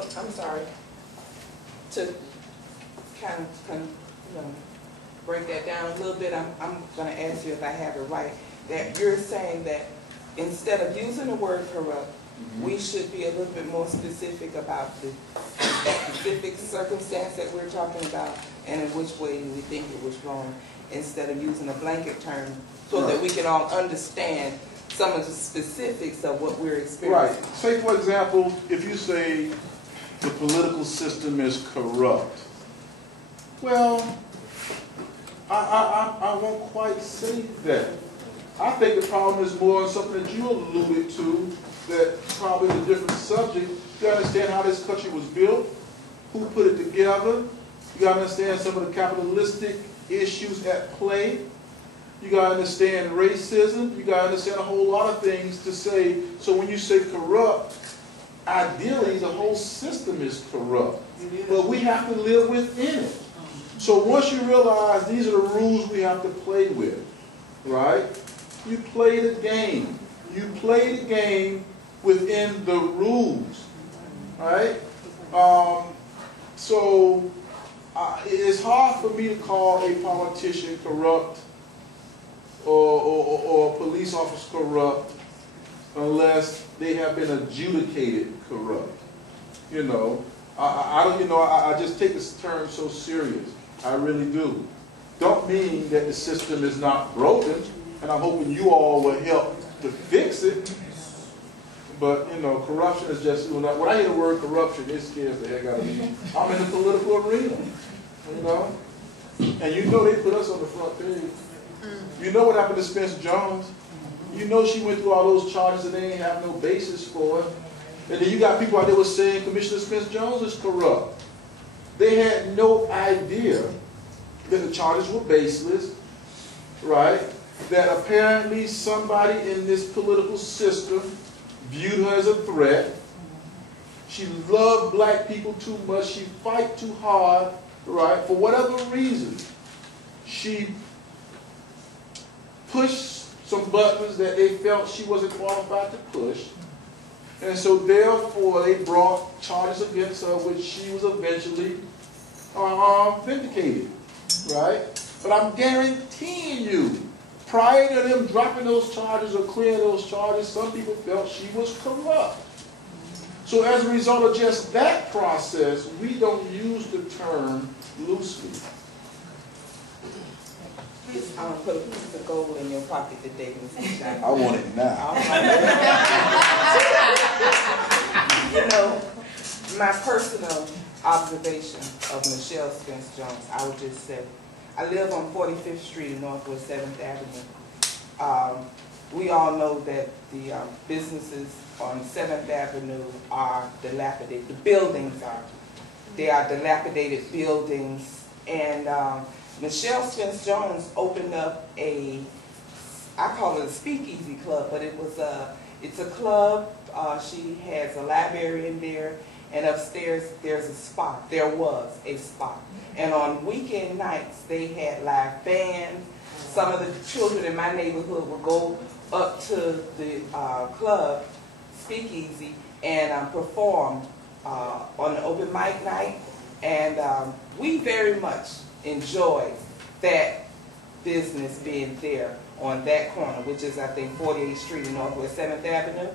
Well, I'm sorry. To kind of, break that down a little bit, I'm going to ask you if I have it right. That you're saying that instead of using the word corrupt, we should be a little bit more specific about that specific circumstance that we're talking about, and in which way we think it was wrong, instead of using a blanket term, so that we can all understand some of the specifics of what we're experiencing. Right. Say, for example, if you say the political system is corrupt, well, I won't quite say that. I think the problem is more something that you alluded to, that probably is a different subject. You understand how this country was built, who put it together. You got to understand some of the capitalistic issues at play. You got to understand racism. You got to understand a whole lot of things to say. So when you say corrupt, ideally the whole system is corrupt. But we have to live within it. So once you realize these are the rules we have to play with, right? You play the game. You play the game within the rules, right? So it's hard for me to call a politician corrupt or a police officer corrupt unless they have been adjudicated corrupt. You know, I don't. You know, I just take this term so serious. I really do. Don't mean that the system is not broken, and I'm hoping you all will help to fix it. But, you know, corruption is just, when I hear the word corruption, it scares the heck out of me. I'm in the political arena, you know. And you know they put us on the front page. You know what happened to Spence Jones. You know she went through all those charges and they didn't have no basis for it. And then you got people out there who were saying Commissioner Spence Jones is corrupt. They had no idea that the charges were baseless, right? That apparently somebody in this political system viewed her as a threat. She loved black people too much. She fight too hard, right? For whatever reason, she pushed some buttons that they felt she wasn't qualified to push. And so therefore they brought charges against her, which she was eventually vindicated, right? But I'm guaranteeing you, prior to them dropping those charges or clearing those charges, some people felt she was corrupt. So as a result of just that process, we don't use the term loosely. I'm going to put a piece of gold in your pocket today, Mr. Johnson. I want it now. You know, my personal observation of Michelle Spence Jones, I would just say, I live on 45th Street in Northwest 7th Avenue. We all know that the businesses on 7th Avenue are dilapidated. The buildings are. They are dilapidated buildings. And Michelle Spence Jones opened up I call it a speakeasy club, but it's a club. She has a library in there. And upstairs, there's a spot. There was a spot. And on weekend nights, they had live bands. Some of the children in my neighborhood would go up to the club, Speakeasy, and perform on the open mic night. And we very much enjoyed that business being there on that corner, which is, I think, 48th Street and Northwest 7th Avenue.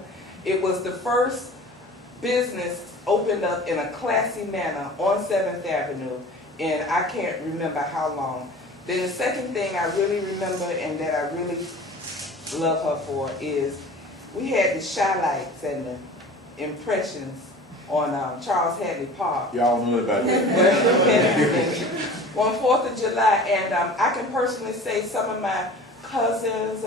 It was the first business opened up in a classy manner on 7th Avenue, and I can't remember how long. Then the second thing I really remember and that I really love her for is we had the shy lights and the impressions on Charles Hadley Park. Y'all know about that. On 4th of July, and I can personally say some of my cousins,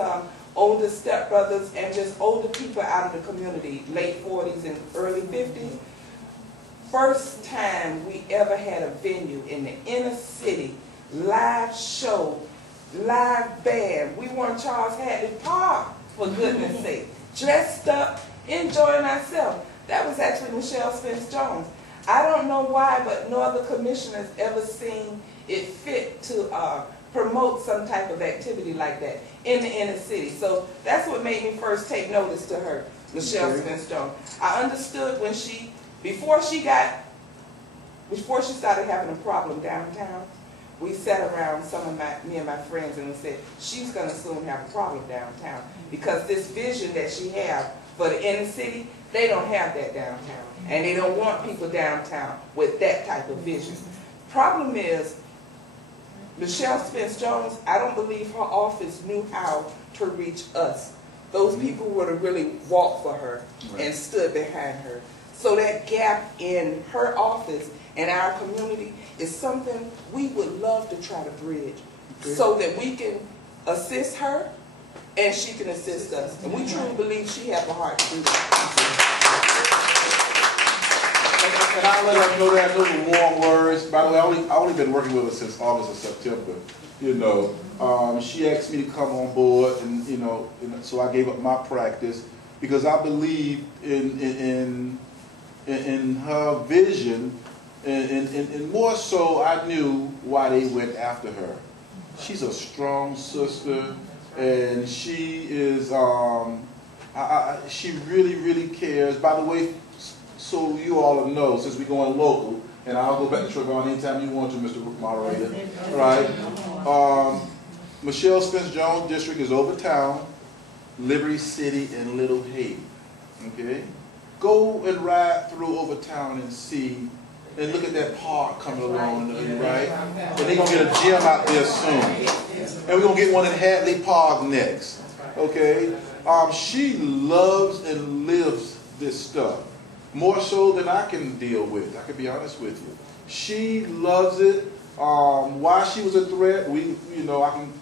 older stepbrothers, and just older people out of the community, late 40s and early 50s, first time we ever had a venue in the inner city, live show, live band. We were in Charles Hadley Park, for goodness sake, dressed up, enjoying ourselves. That was actually Michelle Spence Jones. I don't know why, but no other commissioners ever seen it fit to promote some type of activity like that in the inner city. So that's what made me first take notice to her, Michelle Spence Jones. I understood when she Before she started having a problem downtown, we sat around, me and my friends, and we said, she's going to soon have a problem downtown because this vision that she has for the inner city, they don't have that downtown. And they don't want people downtown with that type of vision. Problem is, Michelle Spence-Jones, I don't believe her office knew how to reach us. Those people would have really walked for her and stood behind her. So that gap in her office and our community is something we would love to try to bridge so that we can assist her and she can assist us. And we truly believe she has a heart to do that. And I'll let her know that, those are warm words. By the way, I've only been working with her since August or September. You know, she asked me to come on board, and you know, so I gave up my practice because I believe in her vision, and more so, I knew why they went after her. She's a strong sister, and she is. She really cares. By the way, so you all know, since we're going local, and I'll go back to Treyvonn anytime you want to, Mr. Moderator. Right? Michelle Spence-Jones District is over town, Liberty City, and Little Haiti. Okay? Go and ride through over town and see, and look at that park coming along, right? And they're going to get a gym out there soon. And we're going to get one in Hadley Park next. Okay? She loves and lives this stuff. More so than I can deal with. I can be honest with you. She loves it. Why she was a threat, I can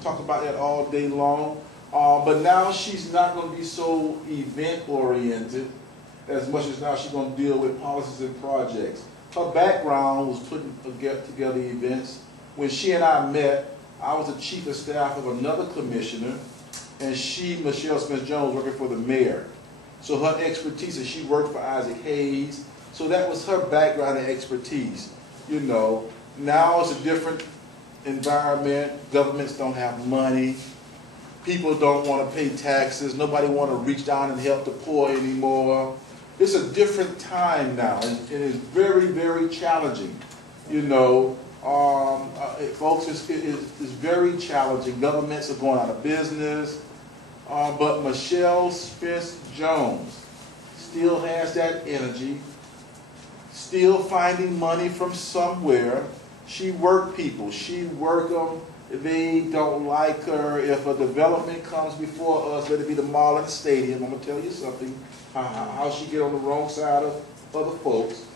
talk about that all day long. But now she's not going to be so event-oriented as much as now she's going to deal with policies and projects. Her background was putting together events. When she and I met, I was the chief of staff of another commissioner, and Michelle Spence-Jones, working for the mayor. So her expertise is she worked for Isaac Hayes. So that was her background and expertise. You know, now it's a different environment. Governments don't have money. People don't want to pay taxes. Nobody want to reach down and help the poor anymore. It's a different time now. It is very challenging. You know, folks, it's very challenging. Governments are going out of business. But Michelle Spence-Jones still has that energy, still finding money from somewhere. She worked people. She worked them. They don't like her. If a development comes before us, let it be the mall and the stadium, I'm going to tell you something, how she get on the wrong side of other folks.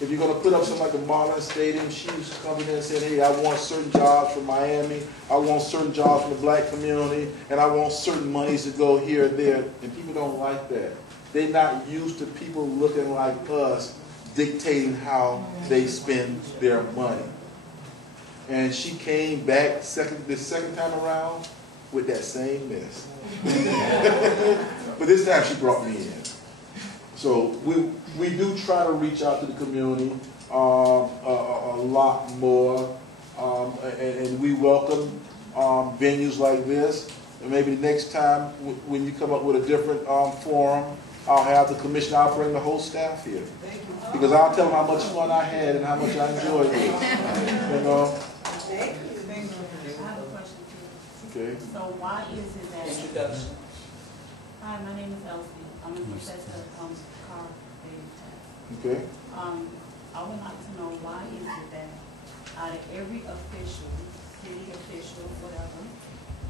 If you're going to put up something like the Marlin Stadium, she was coming in and saying, hey, I want certain jobs from Miami, I want certain jobs from the black community, and I want certain monies to go here and there. And people don't like that. They're not used to people looking like us dictating how they spend their money. And she came back the second time around with that same mess. But this time she brought me in. So we do try to reach out to the community a lot more, and we welcome venues like this. And maybe next time when you come up with a different forum, I'll have the commission, I'll bring the whole staff here. Because I'll tell them how much fun I had and how much I enjoyed it. You know? Thank you. I have a question too. Okay. So why is it that... Introduction. Hi, my name is Elsie. I'm a professor of car tax. Okay. I would like to know why is it that out of every official, city official, whatever,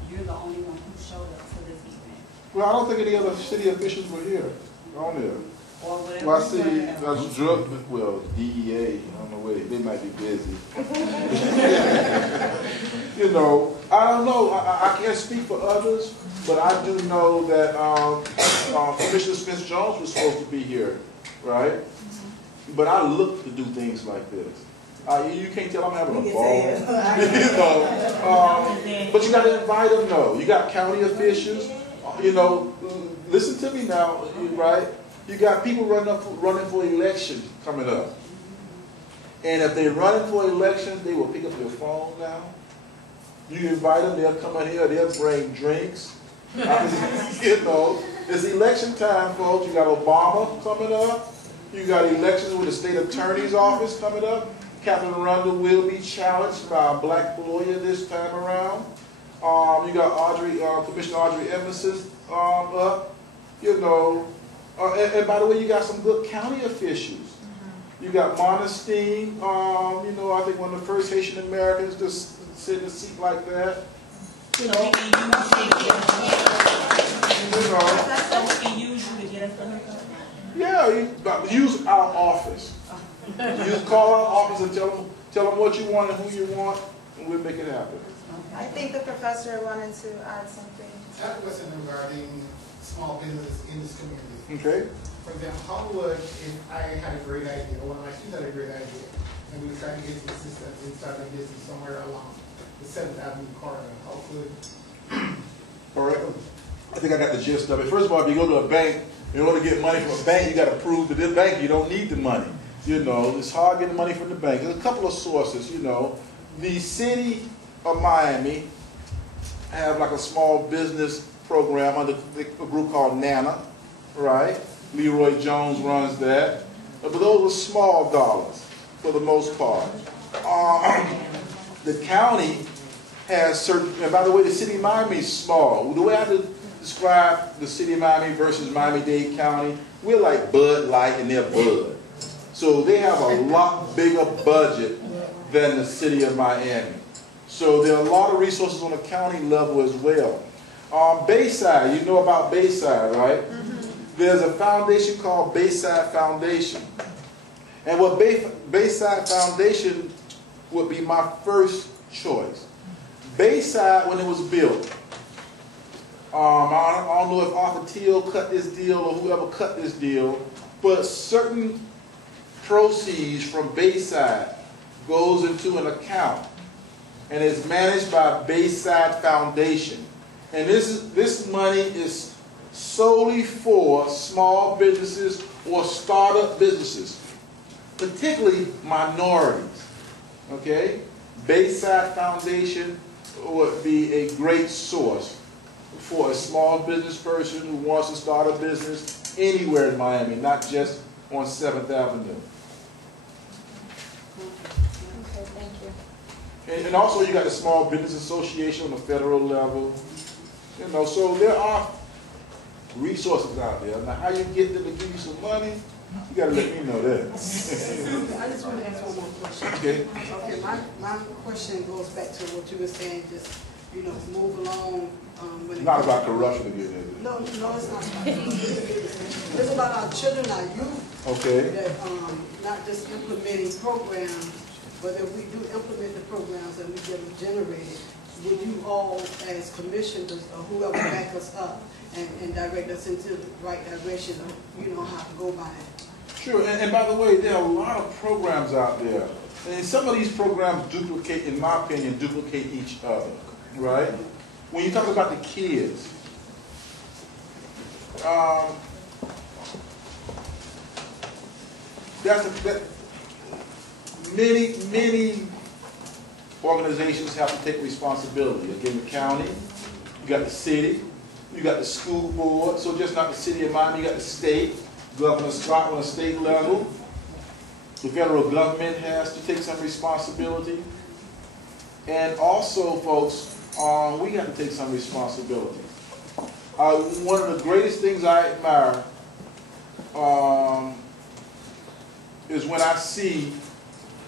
you're the only one who showed up to this event? Well, I don't think any other city officials were here on there. Or whatever. Well, I see DEA, I don't know where they might be busy. You know, I don't know. I can't speak for others, but I do know that Commissioner Spence-Jones was supposed to be here, right? But I look to do things like this. You can't tell I'm having a ball. You know, but you got to invite them, though. You got county officials. You know, listen to me now, right? You got people running for elections coming up. And if they're running for elections, they will pick up their phone now. You invite them, they'll come in here, they'll bring drinks. You know, it's election time, folks. You got Obama coming up. You got elections with the state attorney's office coming up. Captain Arundel will be challenged by a black lawyer this time around. You got Commissioner Audrey Edmondson up. You know, and by the way, you got some good county officials. You got Monestein, you know, I think one of the first Haitian Americans to sit in a seat like that. You know, yeah, use our office. Call our office and tell them what you want and who you want, and we'll make it happen. I think the professor wanted to add something. I have a question regarding small business in this community. Okay. For example, how would, if I had a great idea, or one of my students had a great idea, and we were trying to get some assistance in starting a business somewhere along the 7th Avenue corridor, how could? All right. I think I got the gist of it. First of all, if you go to a bank, in order to get money from a bank, you got to prove to this bank you don't need the money. You know, it's hard getting money from the bank. There's a couple of sources, you know. The city of Miami have like a small business program under a group called NANA, right? Leroy Jones runs that. But those are small dollars for the most part. The county has certain, and by the way, the city of Miami is small. The way I describe the city of Miami versus Miami-Dade County, we're like Bud Light and they're Bud. So they have a lot bigger budget than the city of Miami. So there are a lot of resources on the county level as well. Bayside, you know about Bayside, right? There's a foundation called Bayside Foundation. And what Bayside Foundation would be my first choice. Bayside, when it was built, I don't know if Arthur Teal cut this deal or whoever cut this deal, but certain proceeds from Bayside goes into an account and is managed by Bayside Foundation. And this money is solely for small businesses or startup businesses, particularly minorities. Okay? Bayside Foundation would be a great source for a small business person who wants to start a business anywhere in Miami, not just on 7th Avenue. Okay, thank you. And also you got the Small Business Association on the federal level. You know, so there are resources out there. Now how you get them to give you some money, you got to let me know that. I just want to ask one more question. Okay. Okay, my question goes back to what you were saying, just, you know, move along. When Not about corruption again, is it? No, it's not about It's about our children, our youth. Okay. That, not just implementing programs, but if we do implement the programs and we get them generated, would you all, as commissioners or whoever, back us up and direct us into the right direction of, you know, how to go by it? Sure, and by the way, there are a lot of programs out there. And some of these programs duplicate, in my opinion, duplicate each other, right? When you talk about the kids, many organizations have to take responsibility. Again, the county, you got the city, you got the school board, so just not the city of Miami, you got the state, Governor Scott on a state level. The federal government has to take some responsibility. And also, folks, we got to take some responsibility. One of the greatest things I admire is when I see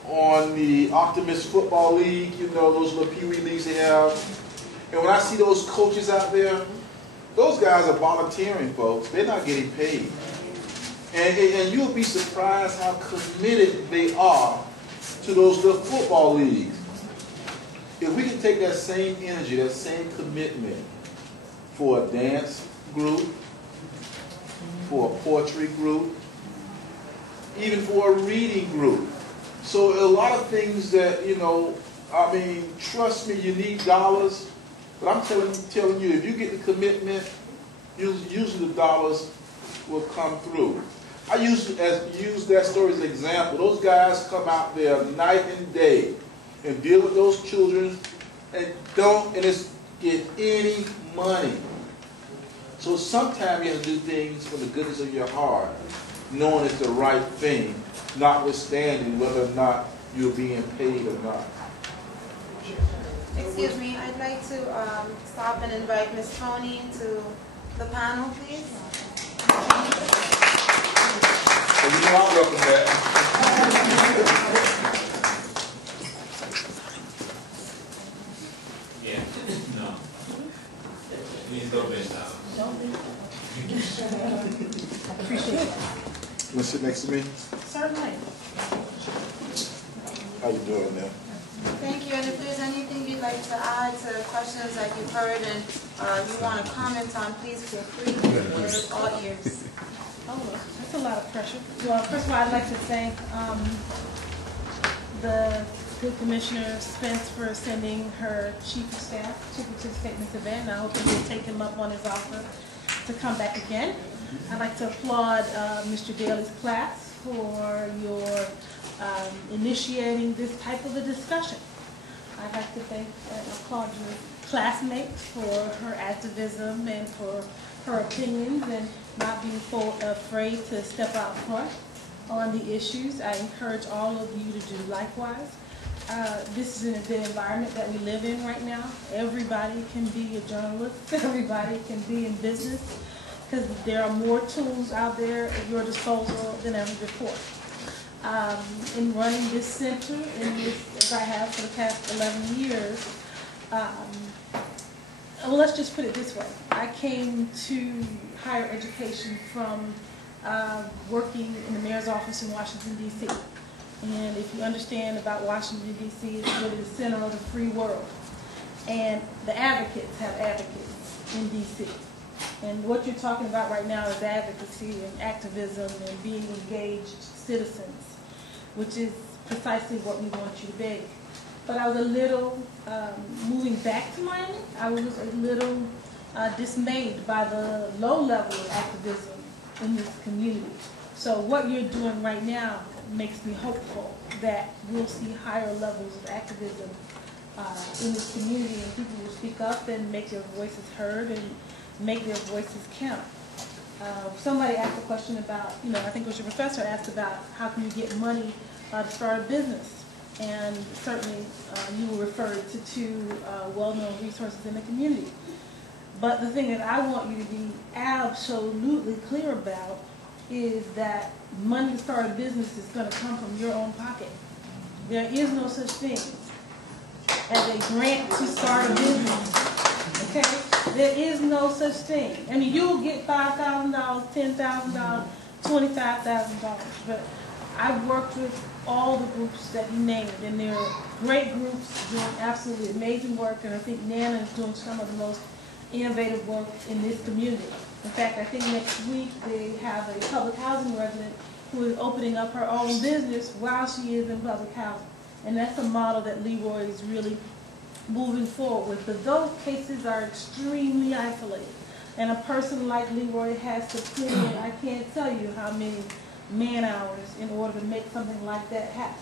on the Optimist Football League, you know, those little pee-wee leagues they have, and when I see those coaches out there, those guys are volunteering, folks. They're not getting paid. And you'll be surprised how committed they are to those little football leagues. If we can take that same energy, that same commitment for a dance group, for a poetry group, even for a reading group. So a lot of things that, you know, I mean, trust me, you need dollars, but I'm telling you, if you get the commitment, usually the dollars will come through. I use that story as an example. Those guys come out there night and day and deal with those children and don't get any money. So sometimes you have to do things from the goodness of your heart. knowing it's the right thing, notwithstanding whether or not you're being paid or not. Excuse me, I'd like to stop and invite Ms. Tony to the panel, please. So you know I welcome that. Yeah, no. Please don't bend down. Appreciate it. You want to sit next to me? Certainly. How you doing there? Thank you, and if there's anything you'd like to add to questions that you've heard and you want to comment on, please feel free. We're all ears. Oh, that's a lot of pressure. Well, first of all, I'd like to thank the good Commissioner Spence for sending her chief of staff to participate in this event, and I hope that we'll take him up on his offer to come back again. I'd like to applaud Mr. Daly's class for your initiating this type of a discussion. I'd like to thank and applaud your classmates for her activism and for her opinions and not being afraid to step out front on the issues. I encourage all of you to do likewise. This is the environment that we live in right now. Everybody can be a journalist. Everybody can be in business because there are more tools out there at your disposal than ever before. In running this center, as I have for the past 11 years, well, let's just put it this way. I came to higher education from working in the mayor's office in Washington, D.C. And if you understand about Washington, D.C., it's really the center of the free world. And the advocates have advocates in D.C. And what you're talking about right now is advocacy and activism and being engaged citizens, which is precisely what we want you to be. But I was a little, moving back to Miami, I was a little dismayed by the low level of activism in this community. So what you're doing right now makes me hopeful that we'll see higher levels of activism in this community, and people will speak up and make their voices heard and make their voices count. Somebody asked a question about, I think it was your professor asked about how can you get money to start a business. And certainly you referred to two well-known resources in the community. But the thing that I want you to be absolutely clear about is that money to start a business is going to come from your own pocket. There is no such thing as a grant to start a business. Okay? There is no such thing. I mean, you'll get $5,000, $10,000, $25,000, but I've worked with all the groups that you named, and they're great groups doing absolutely amazing work, and I think Nana is doing some of the most innovative work in this community. In fact, I think next week they have a public housing resident who is opening up her own business while she is in public housing. And that's a model that Leroy is really moving forward with. But those cases are extremely isolated. And a person like Leroy has to put in, I can't tell you how many man hours in order to make something like that happen.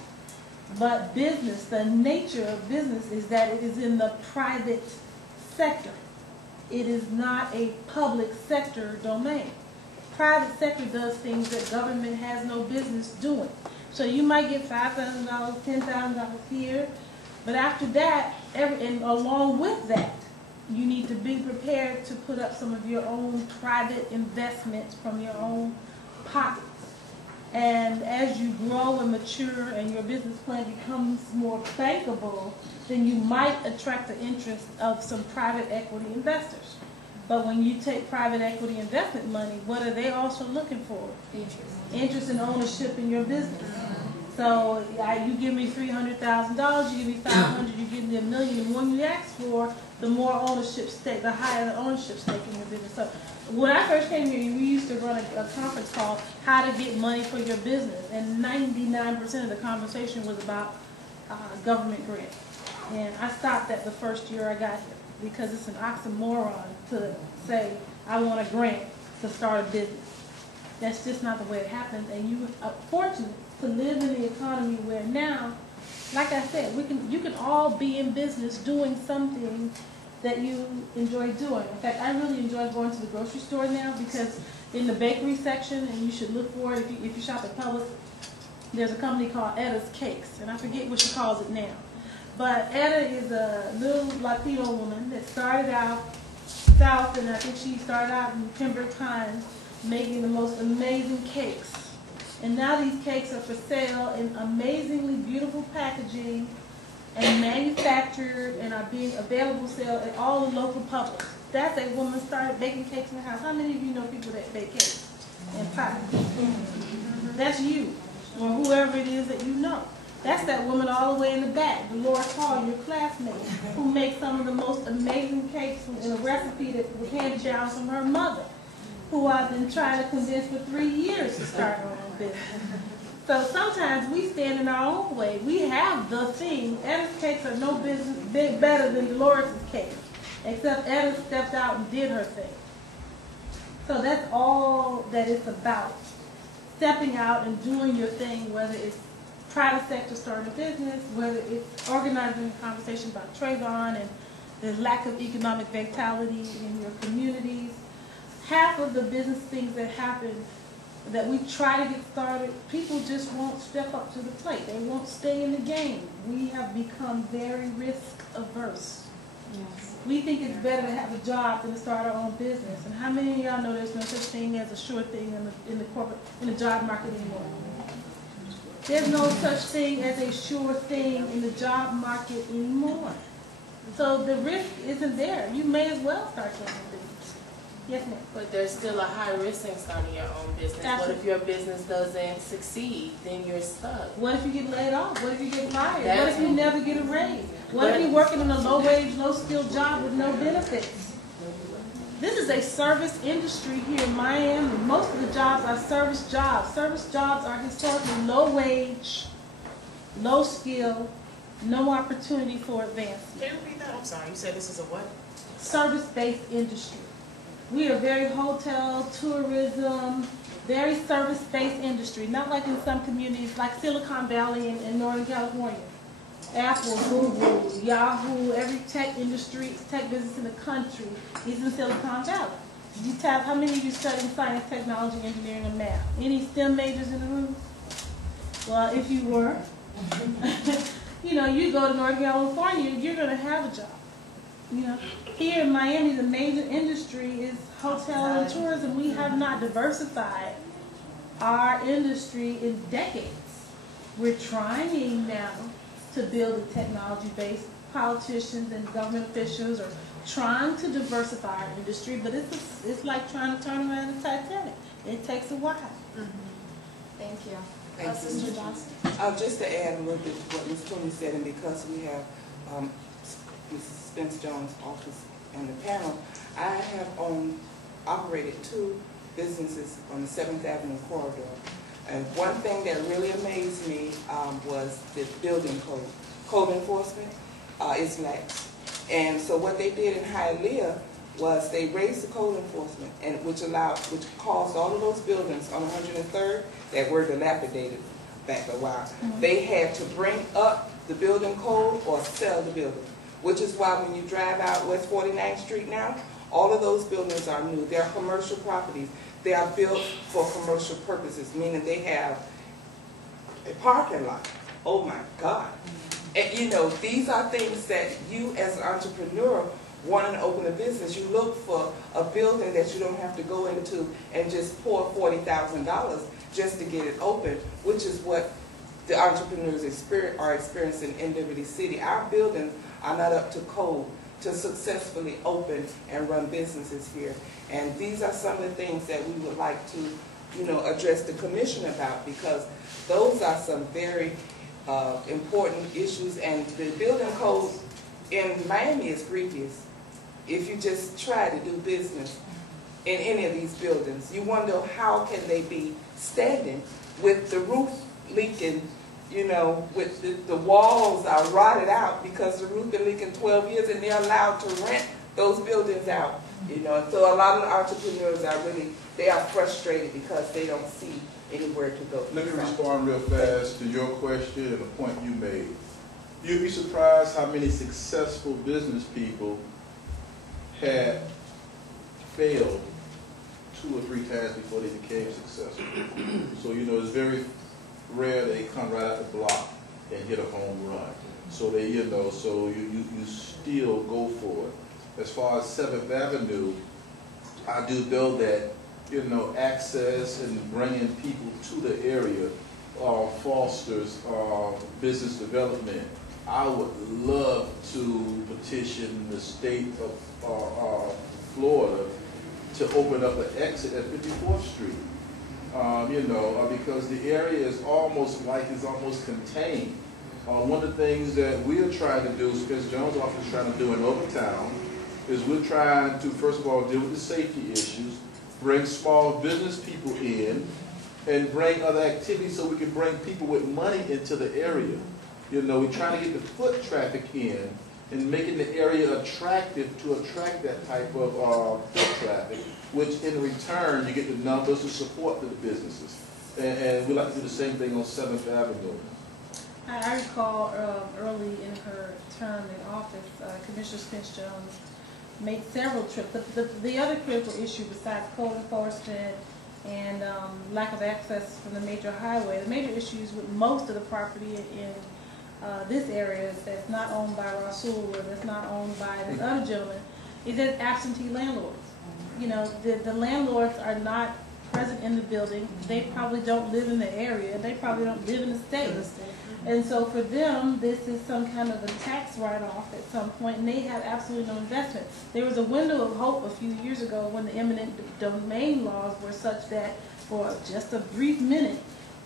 But business, the nature of business is that it is in the private sector. It is not a public sector domain. Private sector does things that government has no business doing. So you might get $5,000, $10,000 here, but after that, and along with that, you need to be prepared to put up some of your own private investments from your own pockets. And as you grow and mature and your business plan becomes more bankable, then you might attract the interest of some private equity investors. But when you take private equity investment money, what are they also looking for? Interest in ownership in your business. So you give me $300,000, you give me $500,000, you give me $1 million. The more you ask for, the more ownership stake, the higher the ownership stake in your business. So when I first came here, we used to run a conference called How to Get Money for Your Business, and 99% of the conversation was about government grants. And I stopped that the first year I got here because it's an oxymoron to say I want a grant to start a business. That's just not the way it happens. And you are fortunate to live in the economy where now, like I said, you can all be in business doing something that you enjoy doing. In fact, I really enjoy going to the grocery store now because in the bakery section, and you should look for it if you shop at Publix, there's a company called Etta's Cakes, and I forget what she calls it now. But Etta is a little Latino woman that started out south, and I think she started out in Pembroke Pines making the most amazing cakes. And now these cakes are for sale in amazingly beautiful packaging and manufactured and are being available sale at all the local Publix. That's a woman started baking cakes in the house. How many of you know people that bake cakes and pies? That's you, or whoever it is that you know. That's that woman all the way in the back, Dolores Hall, your classmate, who makes some of the most amazing cakes in a recipe that was handed down from her mother, who I've been trying to convince for 3 years to start her own business. So sometimes we stand in our own way. We have the thing. Etta's cakes are no business bit better than Dolores' cakes, except Etta stepped out and did her thing. So that's all that it's about. Stepping out and doing your thing, whether it's private sector starting a business, whether it's organizing a conversation about Treyvonn and the lack of economic vitality in your communities. Half of the business things that happen that we try to get started, people just won't step up to the plate. They won't stay in the game. We have become very risk averse. Yes. We think it's better to have a job than to start our own business. And how many of y'all know there's no such thing as a sure thing in the job market anymore? There's no such thing as a sure thing in the job market anymore. So the risk isn't there. You may as well start your own business. Yes, ma'am. But there's still a high risk in starting your own business. Absolutely. What if your business doesn't succeed? Then you're stuck. What if you get laid off? What if you get fired? What if you never get a raise? What if you're working in a low-wage, low-skilled job with no benefits? This is a service industry here in Miami. Most of the jobs are service jobs. Service jobs are historically low-wage, low-skill, no opportunity for advancement. Can you repeat that? I'm sorry. You said this is a what? Service-based industry. We are very hotel, tourism, very service-based industry. Not like in some communities like Silicon Valley in Northern California. Apple, Google, Yahoo, every tech industry, tech business in the country is in Silicon Valley. You tap, how many of you studying science, technology, engineering, and math? Any STEM majors in the room? Well, if you were, you go to Northern California, you're going to have a job. Here in Miami, the major industry is hotel and tourism. We have not diversified our industry in decades. We're trying now to build a technology base. Politicians and government officials are trying to diversify our industry, but it's like trying to turn around the Titanic. It takes a while. Thank you. Thank you. Sister Johnson. Just to add a little bit to what Ms. Toomey said, and because we have Mrs. Spence Jones' office and the panel, I have operated 2 businesses on the 7th Avenue corridor. And one thing that really amazed me was the building code. Code enforcement is lax. And so what they did in Hialeah was they raised the code enforcement, and which caused all of those buildings on 103rd that were dilapidated back a while. They had to bring up the building code or sell the building, which is why when you drive out West 49th Street now, all of those buildings are new. They're commercial properties. They are built for commercial purposes, meaning they have a parking lot. Oh my God. And these are things that you as an entrepreneur wanting to open a business, you look for a building that you don't have to go into and just pour $40,000 just to get it open, which is what the entrepreneurs are experiencing in Liberty City. Our buildings are not up to code to successfully open and run businesses here. And these are some of the things that we would like to, address the commission about, because those are some very important issues. And the building code in Miami is grievous. If you just try to do business in any of these buildings, you wonder how can they be standing with the roof leaking, with the walls are rotted out because the roof been leaking 12 years and they're allowed to rent those buildings out. So a lot of the entrepreneurs they are frustrated because they don't see anywhere to go. Let me respond real fast to your question and the point you made. You'd be surprised how many successful business people had failed 2 or 3 times before they became successful. So, you know, it's very rare they come right out the block and hit a home run. So they, you know, so you still go for it. As far as 7th Avenue, I do know that, you know, access and bringing people to the area fosters business development. I would love to petition the state of Florida to open up an exit at 54th Street. You know, because the area is almost contained. One of the things that we're trying to do, Spence Jones' office is trying to do in Overtown, is we're trying to, first of all, deal with the safety issues, bring small business people in, and bring other activities so we can bring people with money into the area. You know, we're trying to get the foot traffic in and making the area attractive to attract that type of foot traffic, which in return you get the numbers to support the businesses. And we like to do the same thing on 7th Avenue. I recall early in her term in office, Commissioner Spence Jones made several trips. The other critical issue besides code enforcement and lack of access from the major highway, the major issues with most of the property in this area that's not owned by Rasul or that's not owned by this other gentleman is that absentee landlords. You know, the landlords are not present in the building. They probably don't live in the area. They probably don't live in the state. And so for them, this is some kind of a tax write-off at some point, and they have absolutely no investment. There was a window of hope a few years ago when the eminent domain laws were such that for just a brief minute,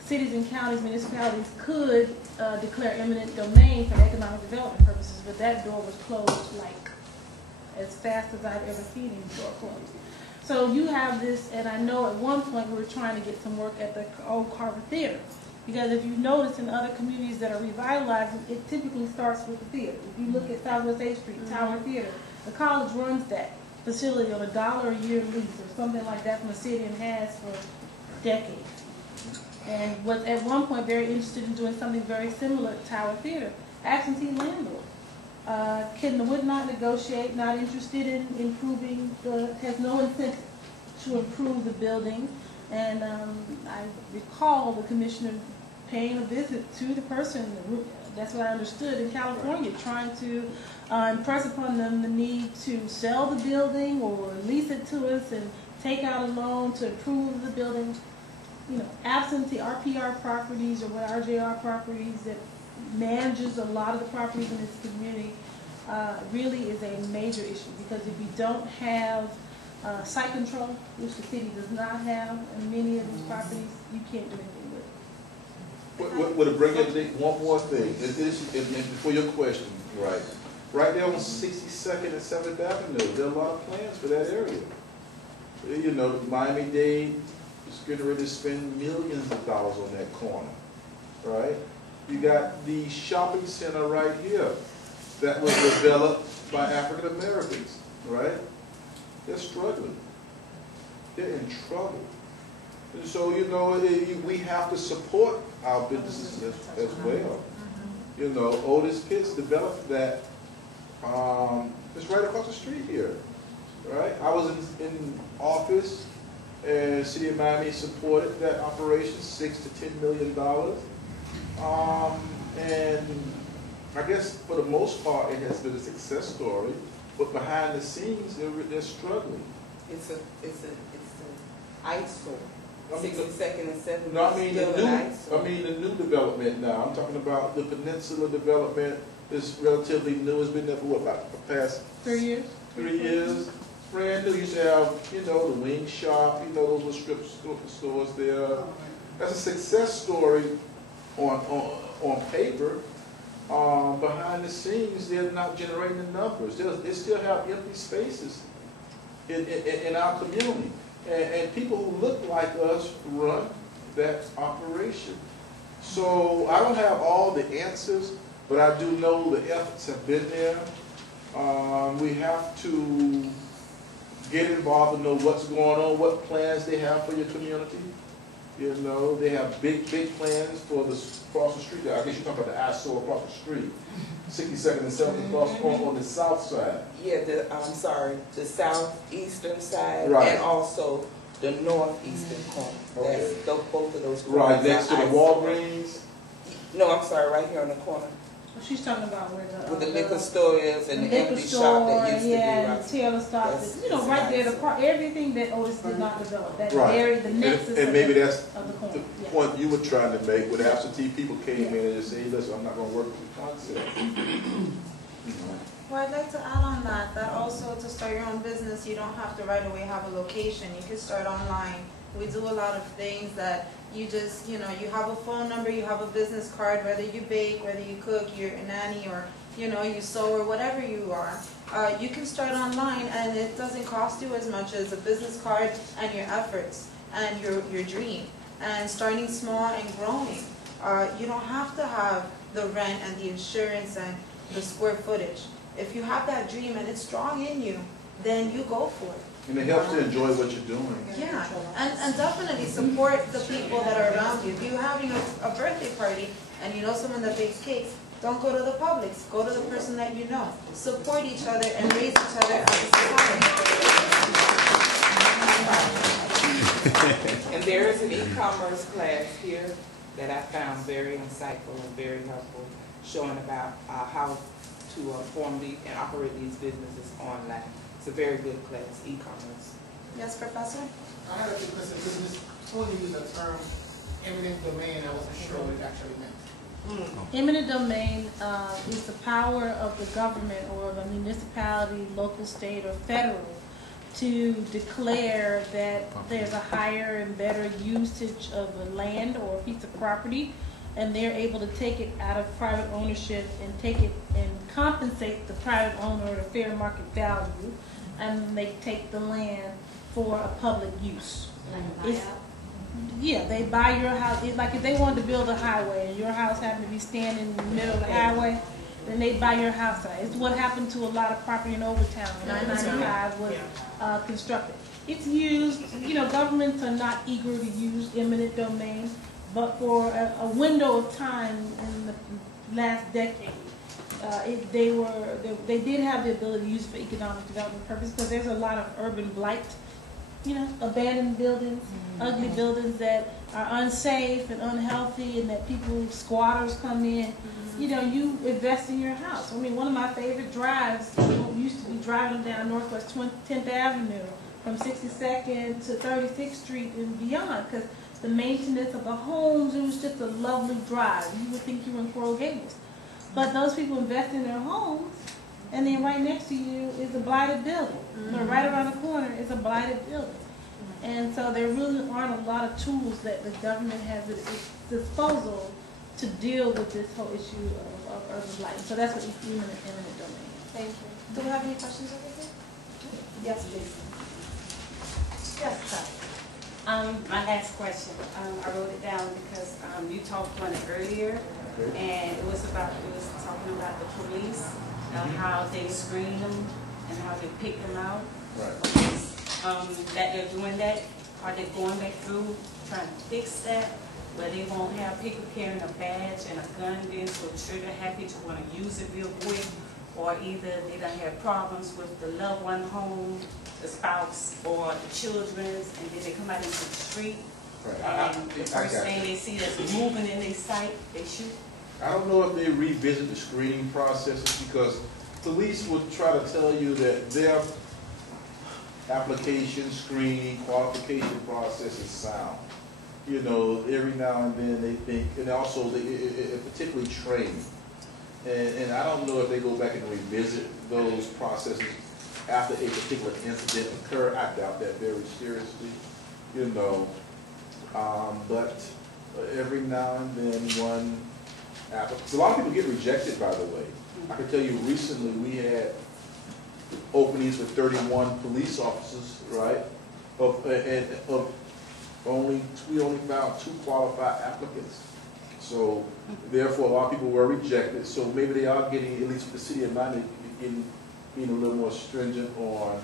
cities and counties, municipalities could declare eminent domain for economic development purposes, but that door was closed like as fast as I've ever seen any door closed. So you have this, and I know at one point we were trying to get some work at the old Carver Theater. Because if you notice in other communities that are revitalizing, it typically starts with the theater. If you look at Southwest 8th Street, Tower Theater, the college runs that facility on $1 a year lease or something like that from the city and has for decades. And was at one point very interested in doing something very similar at Tower Theater. Absentee landlord. Would not negotiate, not interested in improving, has no incentive to improve the building. And I recall the commissioner paying a visit to the person, that's what I understood, in California, trying to impress upon them the need to sell the building or lease it to us and take out a loan to improve the building. You know, absentee RPR properties or what RJR properties that manages a lot of the properties in this community really is a major issue, because if you don't have site control, which the city does not have in many of these properties, you can't do anything with it. Would it bring up one more thing? And for your question, right? Right there on 62nd and 7th Avenue, there are a lot of plans for that area. You know, Miami-Dade is getting ready to spend millions of dollars on that corner, right? You got the shopping center right here that was developed by African Americans, right? They're struggling. They're in trouble. And so, you know, we have to support our businesses as well. You know, Otis Pitts developed that. It's right across the street here, right? I was in office, and City of Miami supported that operation, $6 to $10 million. And I guess for the most part, it has been a success story. But behind the scenes, they're struggling. It's an eyesore. 62nd and 7th. No, I mean the the new development now. I'm talking about the Peninsula development. Is relatively new. It's been there for what, about the past 3 years? 3 years. Brand new. You used to have, you know, the wing shop. You know, those little strip stores there. That's a success story on paper. Behind the scenes, they're not generating the numbers. They still have empty spaces in our community. And people who look like us run that operation. So I don't have all the answers, but I do know the efforts have been there. We have to get involved and know what's going on, what plans they have for your community. You know, they have big plans for the across the street. I guess you're talking about the eyesore across the street, 62nd and 7th across on the south side. Yeah, I'm sorry, the southeastern side Right. and also the northeastern corner. Okay. That's both of those corners. Right next to the are Walgreens. No, I'm sorry, right here on the corner She's talking about where where the liquor store is and the liquor empty store, shop that used to be yeah, right. the tailor stop, That's- you know, right there, the part, everything that Otis did not develop, that Right. area, the nexus And maybe that's of the corner. the Yeah. point you were trying to make, when absentee people came in and just said, hey, listen, I'm not gonna work with the concept. Well, I'd like to add on that also to start your own business, you don't have to right away have a location. You can start online. We do a lot of things that you just, you know, you have a phone number, you have a business card, whether you bake, whether you cook, you're a nanny, or, you know, you sew, or whatever you are. You can start online, and it doesn't cost you as much as a business card and your efforts and your dream. And starting small and growing. You don't have to have the rent and the insurance and the square footage. If you have that dream and it's strong in you, then you go for it. And it helps to enjoy what you're doing. Yeah, and definitely support the people that are around you. If you're having a birthday party and you know someone that bakes cakes, don't go to the Publix. Go to the person that you know. Support each other and raise each other as a society. And there is an e-commerce class here that I found very insightful and very helpful, showing about how to form and operate these businesses online. It's a very good class, e-commerce. Yes, Professor? I had a quick question, because Ms. Tony used the term eminent domain, I wasn't sure what it actually meant. Eminent domain is the power of the government or the municipality, local, state, or federal to declare that there's a higher and better usage of a land or a piece of property, and they're able to take it out of private ownership and take it and compensate the private owner at a fair market value, and they take the land for a public use. Yeah, they buy your house. It's like if they wanted to build a highway and your house happened to be standing in the middle of the highway, then they buy your house out. It's what happened to a lot of property in Overtown. 995 was constructed. It's used, you know, governments are not eager to use eminent domain, but for a window of time in the last decade, they did have the ability to use it for economic development purposes, because there's a lot of urban blight, you know, abandoned buildings, ugly buildings that are unsafe and unhealthy, and that squatters come in. You know, you invest in your house. I mean, one of my favorite drives used to be driving down Northwest 10th Avenue from 62nd to 36th Street and beyond, because the maintenance of the homes, it was just a lovely drive. You would think you were in Coral Gables. But those people invest in their homes, and then right next to you is a blighted building. But right around the corner is a blighted building. And so there really aren't a lot of tools that the government has at its disposal to deal with this whole issue of urban blight. So that's what eminent domain is. Thank you. Do we have any questions over here? Yes, please. Yes, sir. My last question, I wrote it down because you talked on it earlier, and it was talking about the police, how they screen them and how they pick them out. Right. That they're doing that, are they going back through trying to fix that, where they won't have people carrying a badge and a gun then so trigger happy to want to use it real quick, or either they don't have problems with the loved one home, the spouse, or the children's, and then they come out into the street, Right. and the first thing they see that's moving in their sight, they shoot. I don't know if they revisit the screening processes, because police would try to tell you that their application, screening, qualification process is sound. You know, every now and then they think, and also particularly training. And I don't know if they go back and revisit those processes after a particular incident occurred. I doubt that very seriously, you know. But every now and then one applicant, a lot of people get rejected, by the way. I can tell you recently we had openings for 31 police officers, right? We only found 2 qualified applicants. So therefore a lot of people were rejected. So maybe they are getting, at least for the city of Miami, being a little more stringent on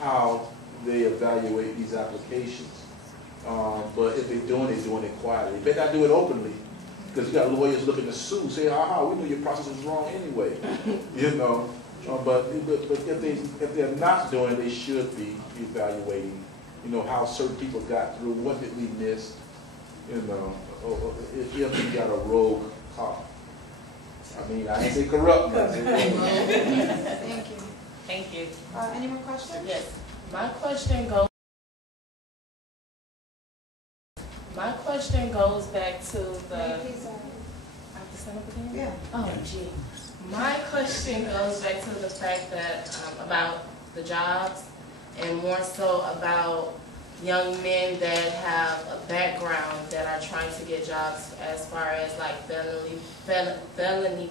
how they evaluate these applications. But if they're doing it quietly. They better not do it openly, because you got lawyers looking to sue, say, we knew your process was wrong anyway. You know, but if they're not doing it, they should be evaluating, you know, how certain people got through, what did we miss, you know, or if you got a rogue cop. I mean, I ain't say corrupt, but Thank you. Thank you. Any more questions? Yes. My question goes back to the. May I please, I have to stand up again? Yeah. Oh, gee. My question goes back to the fact that about the jobs, and more so about young men that have a background that are trying to get jobs, as far as like felony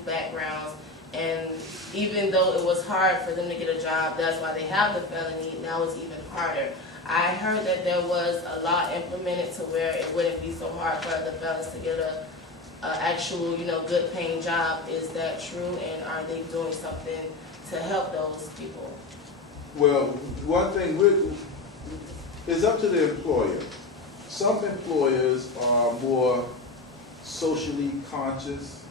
backgrounds. And even though it was hard for them to get a job, that's why they have the felony. Now it's even harder. I heard that there was a law implemented to where it wouldn't be so hard for the fellas to get a actual, you know, good paying job. Is that true? And are they doing something to help those people? well, one thing it's up to the employer. Some employers are more socially conscious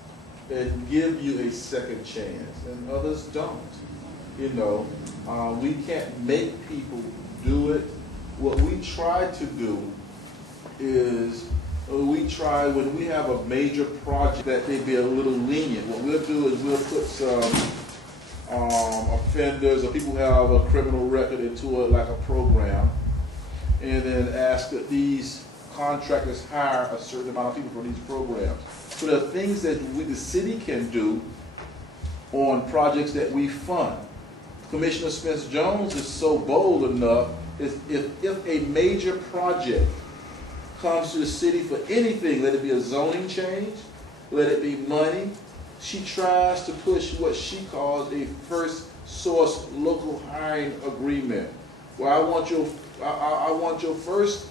and give you a second chance, and others don't. You know, we can't make people do it. What we try to do is we try, when we have a major project, that they be a little lenient. What we'll do is we'll put some offenders or people who have a criminal record into like a program, and then ask that these contractors hire a certain amount of people for these programs. So there are things that the city can do on projects that we fund. Commissioner Spence-Jones is so bold enough, if a major project comes to the city for anything, let it be a zoning change, let it be money, she tries to push what she calls a first source local hiring agreement. Well, I want your first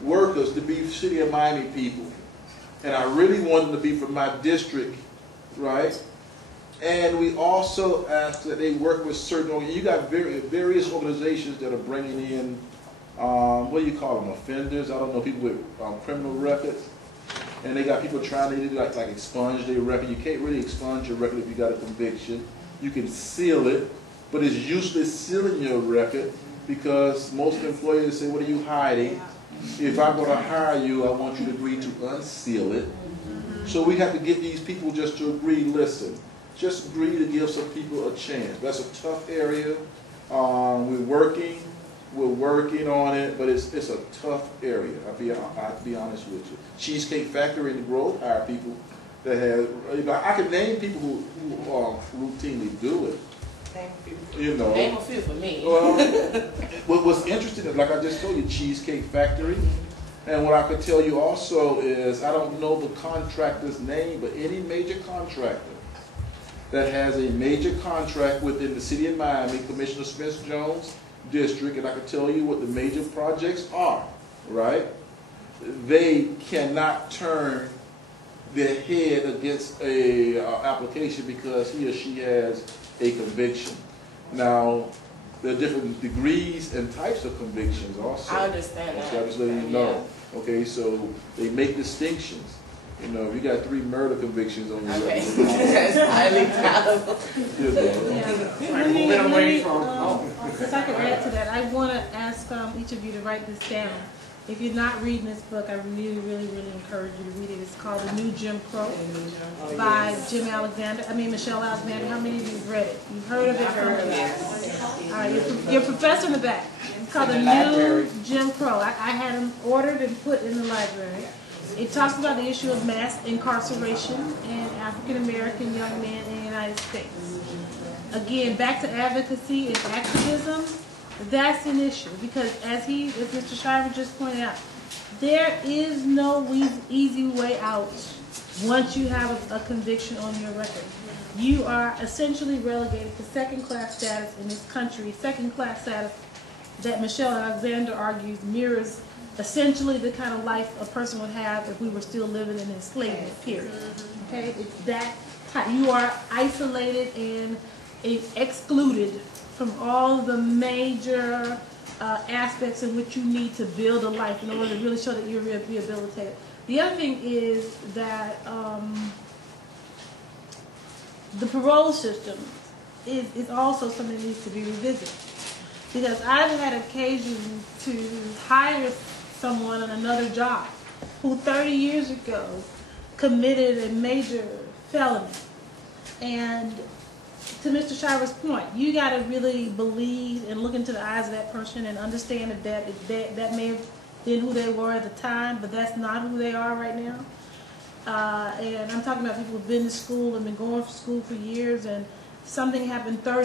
workers to be City of Miami people, and I really want them to be from my district, right? And we also ask that they work with certain, you got various organizations that are bringing in, what do you call them, offenders? I don't know, people with criminal records. And they got people trying to like expunge their record. You can't really expunge your record if you got a conviction. You can seal it, but it's useless sealing your record because most employers say, what are you hiding? If I'm going to hire you, I want you to agree to unseal it. So we have to get these people just to agree, listen, just agree to give some people a chance. That's a tough area. We're working on it, but it's a tough area. I'll be honest with you. Cheesecake Factory and Grove hire people that have, you know, I can name people who routinely do it. You know. Name a few for me. Well, what's interesting is, like I just told you, Cheesecake Factory. And what I could tell you also is, I don't know the contractor's name, but any major contractor that has a major contract within the city of Miami, Commissioner Spence-Jones district, and I can tell you what the major projects are, right? They cannot turn their head against a application because he or she has a conviction. Now, there are different degrees and types of convictions also. I understand that. So I'm just letting you know. Okay, so they make distinctions. You know, if you got 3 murder convictions on your record. That's highly palatable. You know. If I could add to that, I want to ask each of you to write this down. If you're not reading this book, I really, really, really encourage you to read it. It's called The New Jim Crow by Michelle Alexander. How many of you have read it? You've heard of it? All right, your professor in the back. It's called The New Jim Crow. I had them ordered and put in the library. It talks about the issue of mass incarceration in African-American young men in the United States. Again, back to advocacy and activism, that's an issue because as Mr. Shriver just pointed out, there is no easy way out once you have a conviction on your record. You are essentially relegated to second-class status in this country, second-class status that Michelle Alexander argues mirrors essentially the kind of life a person would have if we were still living in enslavement, period. Okay, it's that type. You are isolated and excluded from all the major aspects in which you need to build a life in order to really show that you're rehabilitated. The other thing is that the parole system is also something that needs to be revisited. Because I've had occasion to hire someone on another job who 30 years ago committed a major felony. And to Mr. Shiver's point, you got to really believe and look into the eyes of that person and understand that may have been who they were at the time, but that's not who they are right now. And I'm talking about people who've been to school and been going to school for years, and something happened 30